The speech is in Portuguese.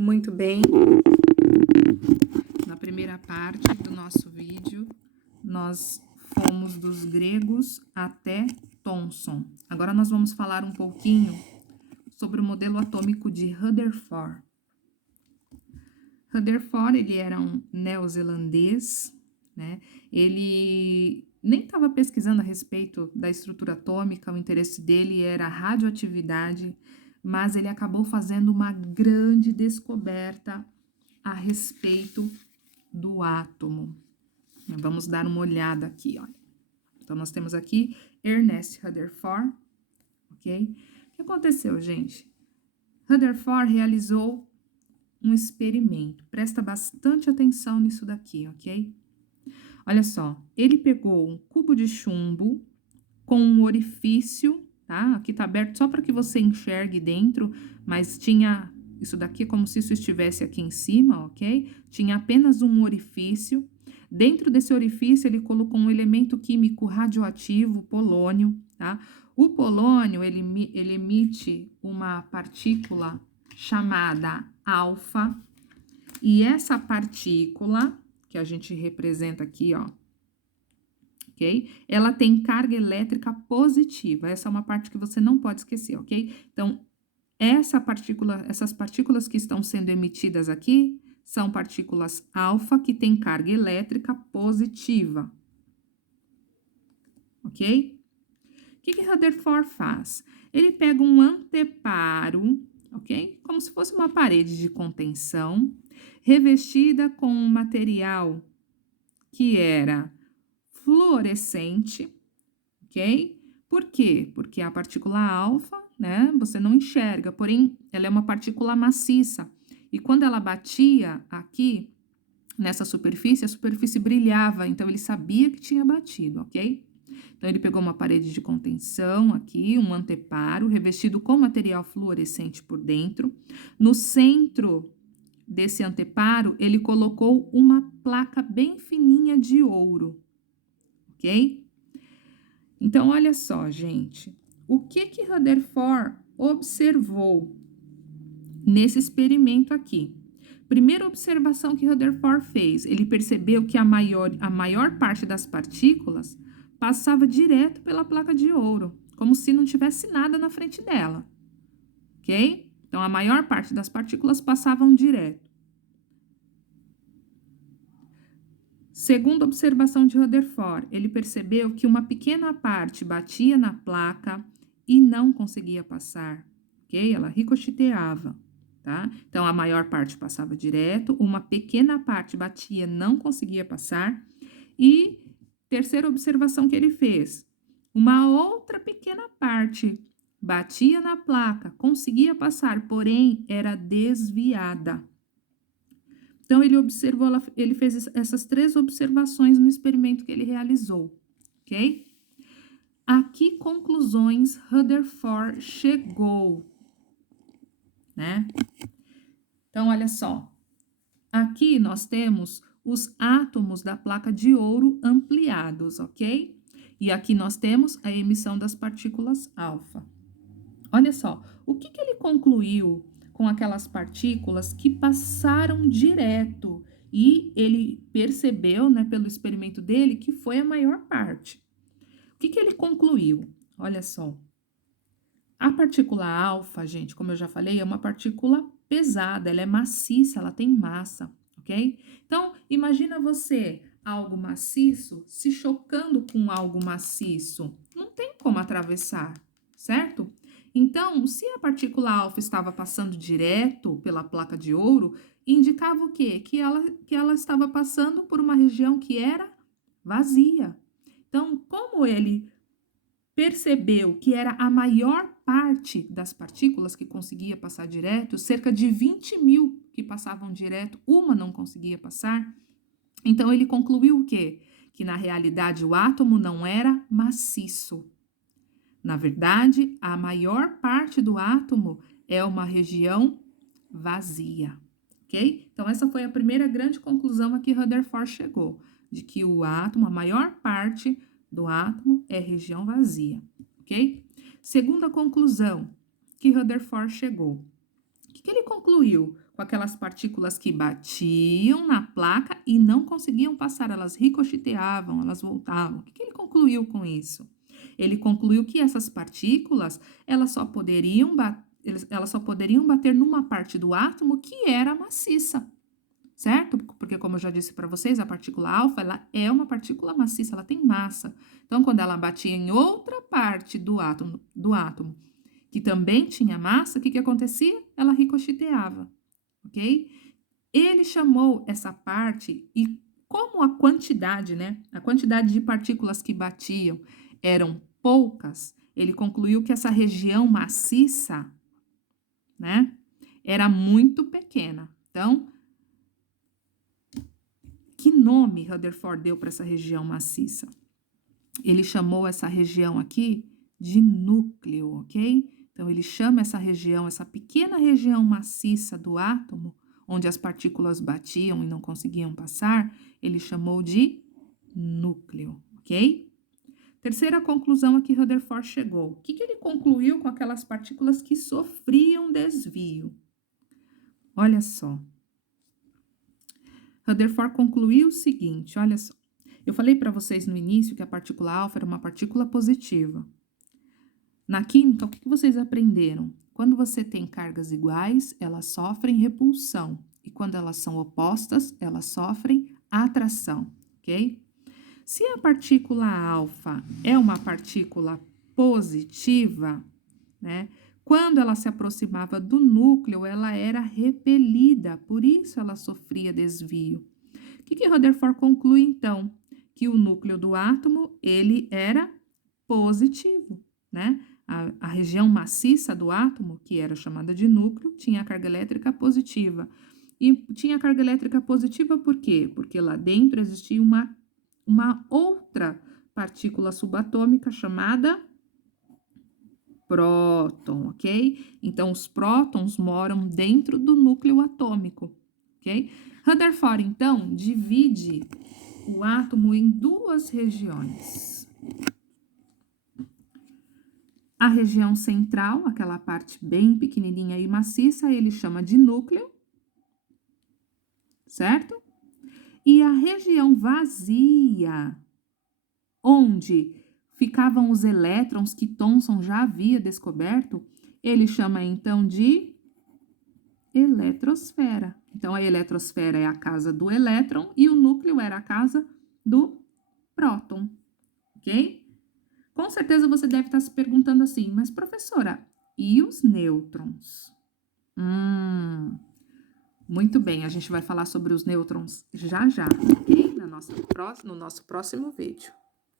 Muito bem. Na primeira parte do nosso vídeo, nós fomos dos gregos até Thomson. Agora nós vamos falar um pouquinho sobre o modelo atômico de Rutherford. Rutherford, ele era um neozelandês, né? Ele nem estava pesquisando a respeito da estrutura atômica, o interesse dele era a radioatividade, mas ele acabou fazendo uma grande descoberta a respeito do átomo. Vamos dar uma olhada aqui, olha. Então, nós temos aqui Ernest Rutherford, ok? O que aconteceu, gente? Rutherford realizou um experimento. Presta bastante atenção nisso daqui, ok? Olha só, ele pegou um cubo de chumbo com um orifício, tá? Aqui tá aberto só para que você enxergue dentro, mas tinha... Isso daqui é como se isso estivesse aqui em cima, ok? Tinha apenas um orifício. Dentro desse orifício, ele colocou um elemento químico radioativo, polônio, tá? O polônio, ele emite uma partícula chamada alfa, e essa partícula, que a gente representa aqui, ó, ok? Ela tem carga elétrica positiva. Essa é uma parte que você não pode esquecer, ok? Então, essas partículas que estão sendo emitidas aqui são partículas alfa que têm carga elétrica positiva, ok? O que Rutherford faz? Ele pega um anteparo, ok? Como se fosse uma parede de contenção, revestida com um material que era fluorescente, ok? Por quê? Porque a partícula alfa, né, você não enxerga, porém, ela é uma partícula maciça. E quando ela batia aqui, nessa superfície, a superfície brilhava, então ele sabia que tinha batido, ok? Então, ele pegou uma parede de contenção aqui, um anteparo, revestido com material fluorescente por dentro. No centro desse anteparo, ele colocou uma placa bem fininha de ouro, ok? Então, olha só, gente, o que Rutherford observou nesse experimento aqui? Primeira observação que Rutherford fez, ele percebeu que a maior parte das partículas passava direto pela placa de ouro, como se não tivesse nada na frente dela, ok? Então, a maior parte das partículas passavam direto. Segunda observação de Rutherford, ele percebeu que uma pequena parte batia na placa e não conseguia passar, ok? Ela ricocheteava, tá? Então, a maior parte passava direto, uma pequena parte batia, não conseguia passar. E terceira observação que ele fez, uma outra pequena parte batia na placa, conseguia passar, porém era desviada. Então, ele fez essas três observações no experimento que ele realizou, ok? A que conclusões Rutherford chegou, né? Então, olha só. Aqui nós temos os átomos da placa de ouro ampliados, ok? E aqui nós temos a emissão das partículas alfa. Olha só, o que ele concluiu com aquelas partículas que passaram direto e ele percebeu, né, pelo experimento dele, que foi a maior parte. O que ele concluiu? Olha só, a partícula alfa, gente, como eu já falei, é uma partícula pesada, ela é maciça, ela tem massa, ok? Então, imagina você, algo maciço, se chocando com algo maciço. Não tem como atravessar, certo? Então, se a partícula alfa estava passando direto pela placa de ouro, indicava o quê? Que ela estava passando por uma região que era vazia. Então, como ele percebeu que era a maior parte das partículas que conseguia passar direto, cerca de 20.000 que passavam direto, uma não conseguia passar, então ele concluiu o quê? Que na realidade o átomo não era maciço. Na verdade, a maior parte do átomo é uma região vazia, ok? Então, essa foi a primeira grande conclusão a que Rutherford chegou, de que o átomo, a maior parte do átomo é região vazia, ok? Segunda conclusão que Rutherford chegou. O que ele concluiu com aquelas partículas que batiam na placa e não conseguiam passar, elas ricocheteavam, elas voltavam. O que ele concluiu com isso? Ele concluiu que essas partículas, elas só poderiam bater numa parte do átomo que era maciça, certo? Porque, como eu já disse para vocês, a partícula alfa, ela é uma partícula maciça, ela tem massa. Então, quando ela batia em outra parte do átomo que também tinha massa, o que acontecia? Ela ricocheteava, ok? Ele chamou essa parte e como a quantidade, né? A quantidade de partículas que batiam eram poucas, ele concluiu que essa região maciça, né? Era muito pequena. Então, que nome Rutherford deu para essa região maciça? Ele chamou essa região aqui de núcleo, ok? Então, ele chama essa região, essa pequena região maciça do átomo, onde as partículas batiam e não conseguiam passar, ele chamou de núcleo, ok? Terceira conclusão a que Rutherford chegou. O que ele concluiu com aquelas partículas que sofriam desvio? Olha só. Rutherford concluiu o seguinte, olha só. Eu falei para vocês no início que a partícula alfa era uma partícula positiva. Na química, o que vocês aprenderam? Quando você tem cargas iguais, elas sofrem repulsão. E quando elas são opostas, elas sofrem atração, ok? Se a partícula alfa é uma partícula positiva, né? Quando ela se aproximava do núcleo, ela era repelida, por isso ela sofria desvio. O que Rutherford conclui, então? Que o núcleo do átomo, ele era positivo, né? A região maciça do átomo, que era chamada de núcleo, tinha carga elétrica positiva. E tinha carga elétrica positiva por quê? Porque lá dentro existia uma outra partícula subatômica chamada próton, ok? Então, os prótons moram dentro do núcleo atômico, ok? Rutherford, então, divide o átomo em duas regiões. A região central, aquela parte bem pequenininha e maciça, ele chama de núcleo, certo? E a região vazia, onde ficavam os elétrons que Thomson já havia descoberto, ele chama então de eletrosfera. Então, a eletrosfera é a casa do elétron e o núcleo era a casa do próton, ok? Com certeza você deve estar se perguntando assim, mas professora, e os nêutrons? Muito bem, a gente vai falar sobre os nêutrons já, ok? No nosso próximo vídeo.